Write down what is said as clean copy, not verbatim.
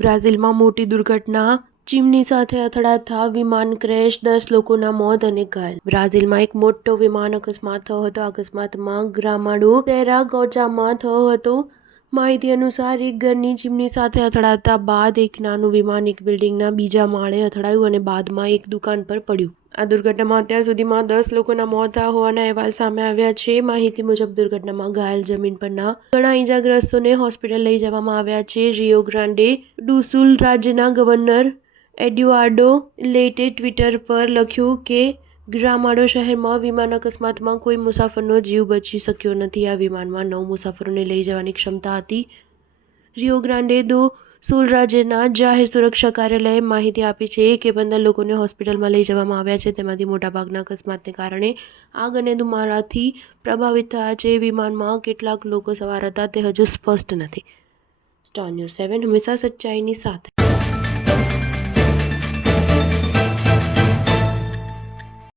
બ્રાઝિલમાં મોટી દુર્ઘટના, ચીમની સાથે અથડાતા વિમાન ક્રેશ, 10 લોકોના મોત અને ઘાયલ. બ્રાઝિલમાં એક મોટો વિમાન અકસ્માત થયો હતો. અકસ્માતમાં ગ્રામાડો સેરાગોચામાં થયો હતો. માહિતી અનુસાર એક ઘરની ચીમની સાથે અથડાતા બાદ એક નાનું વિમાન એક બિલ્ડિંગના બીજા માળે અથડાયું અને બાદમાં એક દુકાન પર પડ્યું. આ દુર્ઘટનામાં અત્યાર સુધીમાં 10 લોકોના મોત થયા હોવાના અહેવાલ સામે આવ્યા છે. માહિતી મુજબ દુર્ઘટનામાં ઘાયલ જમીન પરના ઘણા ઇજાગ્રસ્તોને હોસ્પિટલ લઈ જવામાં આવ્યા છે. રિયો ગ્રાન્ડે ડુ સુલ રાજ્યના ગવર્નર એડ્યુઆર્ડો લેટે ટ્વિટર પર લખ્યું કે ગ્રામાડો શહેરમાં વિમાન અકસ્માતમાં કોઈ મુસાફરનો જીવ બચી શક્યો નથી. આ વિમાનમાં 9 મુસાફરોને લઈ જવાની ક્ષમતા હતી. રિયો ગ્રાન્ડે દો સુલ રાજ્યના જાહેર સુરક્ષા કાર્યાલયે માહિતી આપી છે કે 15 લોકોને હોસ્પિટલમાં લઈ જવામાં આવ્યા છે. તેમાંથી મોટાભાગના અકસ્માતને કારણે આગ અને ધુમાડાથી પ્રભાવિત થયા છે. વિમાનમાં કેટલાક લોકો સવાર હતા તે હજુ સ્પષ્ટ નથી. સ્ટાર ન્યૂઝ 7 હંમેશા સચ્ચાઈની સાથે.